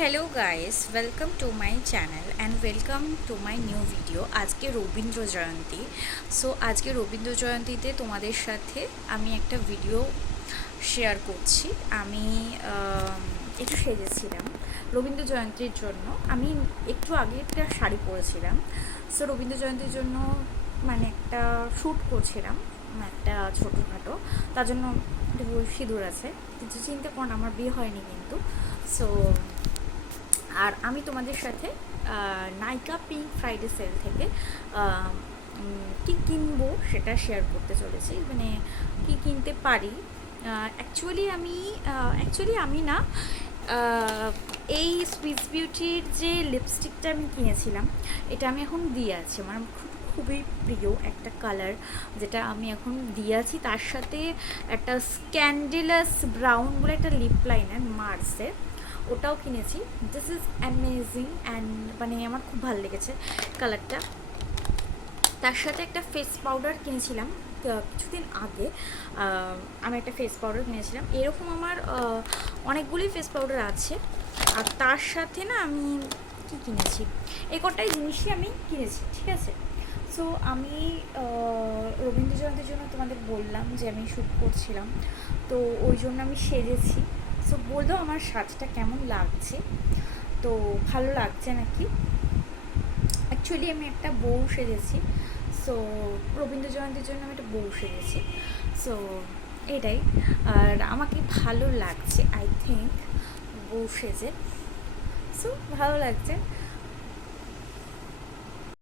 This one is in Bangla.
Hello guys, welcome to my channel and welcome to my new video. আজকে রবীন্দ্র জয়ন্তী। সো আজকে রবীন্দ্র জয়ন্তীতে তোমাদের সাথে আমি একটা ভিডিও শেয়ার করছি। আমি একটু সেজেছিলাম রবীন্দ্র জয়ন্তীর জন্য। আমি একটু আগে একটা শাড়ি পরেছিলাম। সো রবীন্দ্র জয়ন্তীর জন্য মানে একটা শ্যুট করছিলাম, একটা ছোটোখাটো। তার জন্য সিঁদুর আছে, কিছু চিন্তা করুন, আমার বিয়ে হয়নি কিন্তু। সো আর আমি তোমাদের সাথে নাইকা পিঙ্ক ফ্রাইডে সেল থেকে কী কিনবো সেটা শেয়ার করতে চলেছি, মানে কী কিনতে পারি। অ্যাকচুয়ালি আমি না এই সুইস বিউটির যে লিপস্টিকটা আমি কিনেছিলাম, এটা আমি এখন দিয়ে আছি। আমার খুবই প্রিয় একটা কালার, যেটা আমি এখন দিয়ে আছি। তার সাথে একটা স্ক্যান্ডেলাস ব্রাউন বলে একটা লিপ লাইনার মার্সের, ওটাও কিনেছি। দিস ইজ অ্যামেজিং অ্যান্ড মানে আমার খুব ভালো লেগেছে কালারটা। তার সাথে একটা ফেস পাউডার কিনেছিলাম কিছুদিন আগে। আমি একটা ফেস পাউডার কিনেছিলাম, এরকম আমার অনেকগুলি ফেস পাউডার আছে। আর তার সাথে না আমি কী কিনেছি, এই কটাই জিনিসই আমি কিনেছি, ঠিক আছে। সো আমি রবীন্দ্র জয়ন্তীর জন্য তোমাদের বললাম যে আমি শ্যুট করছিলাম, তো ওই জন্য আমি সেজেছি। সো বললো আমার সাজটা কেমন লাগছে, তো ভালো লাগছে নাকি। অ্যাকচুয়ালি আমি একটা বউ সেজেছি। সো রবীন্দ্র জয়ন্তীর জন্য আমি একটা বউ সেজেছি। সো এটাই, আর আমাকে ভালো লাগছে আই থিঙ্ক বউ সেজে। সো ভালো লাগছে।